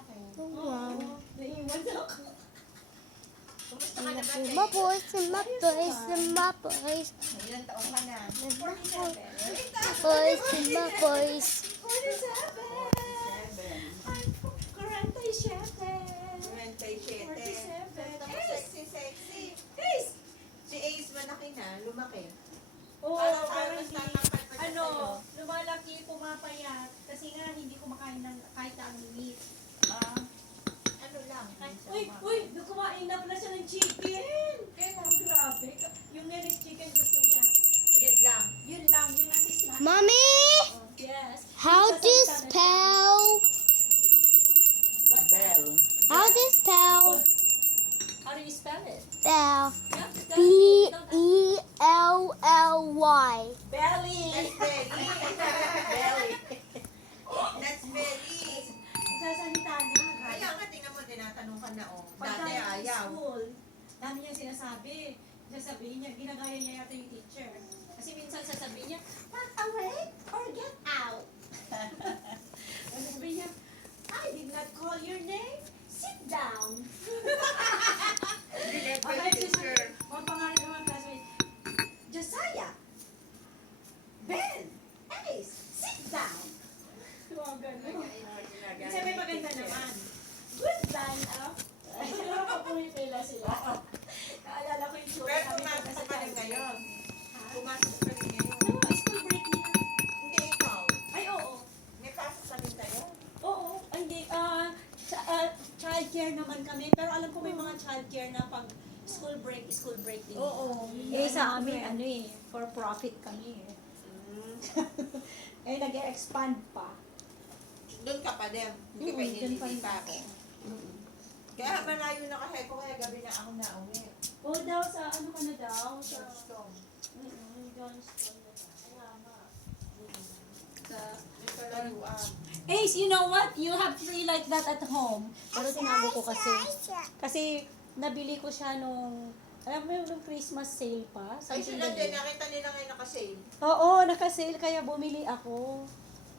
akin. Wow. Naiwan ako. Kumusta ka na ba, My boys and my boys and my boys. Ilang taon ka na? And my 47. boys and my boys. 47. 47. 47. Tapos sexy. Ace! Si Ace malaki na, lumaki. Oo, Parang pero mas hindi, tatangkad pa siya sa'yo. lumalaki, pumapayat. Kasi nga, hindi kumakain ng kahit ang meat. Ano lang. Uy, kumain na pala siya ng chicken. Kaya grabe. Yung nenek chicken gusto niya. Yun lang. Yun lang, yun ang snack. Mommy, Yes. how do you spell? Bell. How do you spell? How do you spell it? Bell. Yeah, B E L L Y. Belly. That's belly. Belly. That's belly. Sasalita na. Kaya nga, tingnan mo, tinatanong ka na, oh. Dati Pagka ayaw. school, dami niya sinasabi. Sasabihin niya, ginagaya niya yata yung teacher. Kasi minsan sasabihin niya, run away or get out. Sasabihin niya, I did not call your name. Sit down. Okay, teacher. mga pangalan naman classmate. Josiah, Ben, Ace, sit down. Mga ganun. Kasi may maganda naman. Good line up. Siguro pa pumipila sila. Naalala ko yung show. Pero pumasok ka pa rin ngayon. Pumasok ka rin ngayon. No, school break nila. Hindi ikaw. Ay, oo. May pasok ka rin tayo. Oo. Ay, hindi. Childcare naman kami. Pero alam ko may mga childcare na pag school break din. Oo. Eh, sa amin, ano eh, for profit kami eh. Eh, nag-expand pa. Doon ka pa din. Hindi pa Doon pa rin inililipa ako. Kaya malayo na kasi ko, kaya gabi na ako nauwi. Oo daw, sa ano ka na daw? Sa Johnston. Johnston na daw. Kaya nga. Sa May kalayuan. Ace, you know what? You have free like that at home. Pero tinago ko kasi nabili ko siya nung, alam mo yung Christmas sale pa? Ay, Something sila like din. that. Nakita nila ngayon nakasale. Oo, naka-sale kaya bumili ako.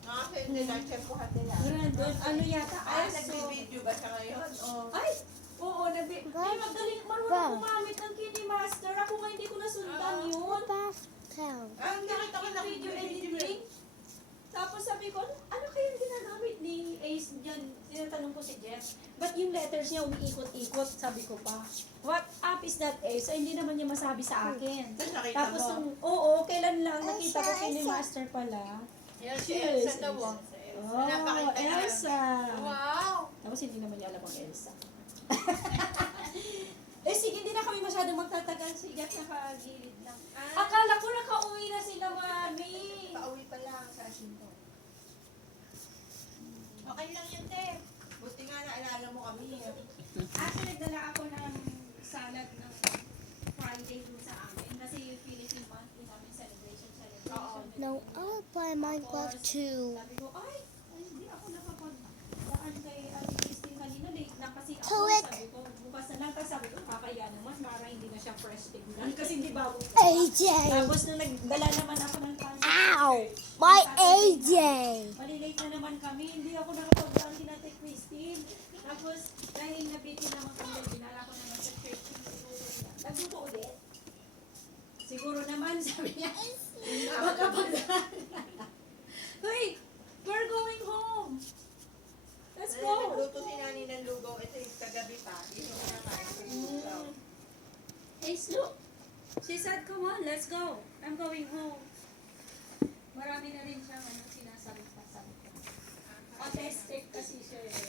Nakasale nila. Tsempuhan nila. Doon, ano yata? Ay, aso. nagbibideo ba siya ngayon? Oh. Ay, oo, ay, magaling, marunong gumamit ng KineMaster. Ako nga hindi ko nasundan yun. Bathtub. Ah, nakita ko na Video editing. Tapos sabi ko, ano kaya yung ginagamit ni Ace dyan? Tinatanong ko si Jeff. Ba't yung letters niya umiikot-ikot? Sabi ko pa. What app is that, Ace? Ay, hindi naman niya masabi sa akin. Tapos nakita Tapos mo. nung, oo, kailan lang nakita ko KineMaster pala. Yan si Yes, Elsa daw. Elsa. Oh, Oh, Napakita niya. Elsa. Wow! Tapos hindi naman niya alam ang Elsa. Eh sige, hindi na kami masyadong magtatagal. Sige, nakagilid lang. Akala ko nakauwi na sila, mami. Pauwi pa lang sa asinto. Okay lang yun, te. Buti nga naalala mo kami. Actually, nagdala ako ng salad ng Friday dun sa amin. Kasi yung Philippine monthly namin celebration. No, I'll play Minecraft too. Sabi ko, ay, hindi ako nakapag-daan kay Christine kanina. Late na kasi ako. Tuwik. Sabi ko, bukas na lang. Tapos sabi ko, kakaya naman. Para hindi na siya fresh tignan. Kasi hindi bago. AJ. Tapos nung nagdala naman ako ng pancake. Ow! My AJ. Malilate na naman kami. Hindi ako nakapagdaan kina Ate Christine. Tapos, dahil nabitin naman kami, dinala ko naman sa church yung siguro niya. Nagluto ulit. Siguro naman, sabi niya, makapagdaan. Hey, we're going home. Let's Ano, go. nagluto si Nani ng lugaw. Ito yung kagabi pa. Yun yung kinakain ko yung lugaw. Hey, look. She said, come on, let's go. I'm going home. Marami na rin siyang sinasabi ko. Autistic kasi siya eh.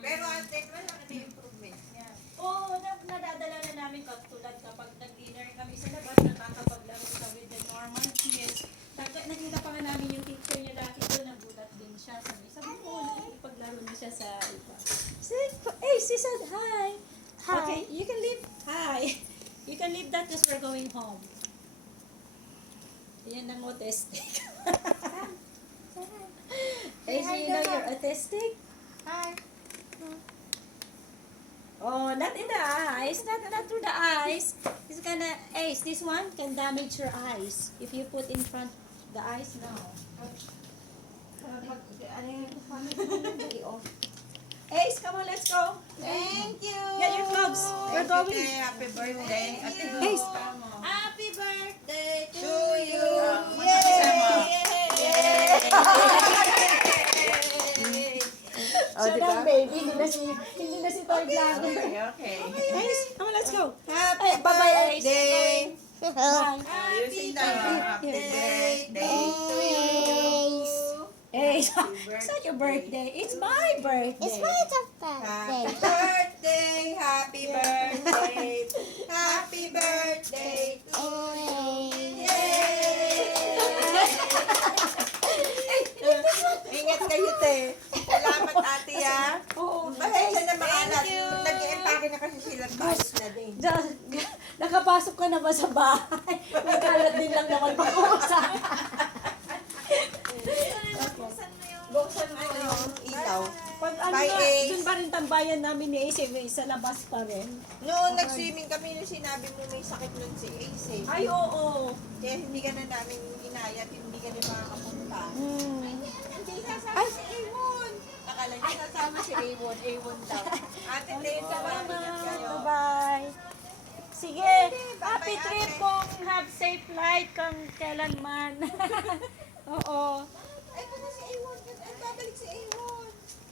Pero ate, wala na improvement. Yeah. Oo, nadadala na namin katulad kapag nag-dinner kami sa labas, nakakapaglaro sa with the normal kids. Nakita pa nga namin yung teacher niya dati doon, nagulat din siya. Sabi ko, nakikipaglaro na siya sa iba. Hey, she said hi. Hi. Okay, you can leave. Hi. You can leave that because we're going home. Yan ang autistic. Hey, so you know you're autistic? Hi. Oh, not in the eyes, not through the eyes. It's gonna, Ace, this one can damage your eyes. If you put in front the eyes, no. Ano yung i-off? Ace, come on, let's go. Thank you. Get your gloves. We're Thank going. you, happy birthday. Ate Ace. Happy birthday to you. Siya lang, baby. Hindi na si Toy Vlogger. Okay. Ace, come on, let's go. Happy bye-bye, Ace. birthday. Bye. Using the happy birthday to you. Ace, it's not your birthday. It's my birthday. It's my birthday. Happy birthday, happy birthday, happy birthday to you. Ingat kayo, te. Salamat, ate, ah. Oo. Pasensya na mga anak. Nag-i-empake na kasi sila. Bus na din. Nakapasok ka na ba sa bahay? Nagkalat din lang naman pag-uusap. Buksan mo yung ilaw. Pag ano Bye, na, Ace. dun pa rin tambayan namin ni Ace, sa labas pa rin. Noon nag-swimming kami, nung sinabi mo may sakit nun si Ace, eh. Ay, oo. Kaya hindi ka na namin inayat, hindi ka na makakapunta. Hindi sasama si Awon. Akala niya sasama si Awon. Awon daw. Ate, Ate, salamat kayo. Bye-bye. Sige, Bye-bye, happy ate. trip pong have safe flight kung kailanman. Oo. Ay, kung si Awon, ay, babalik si Awon.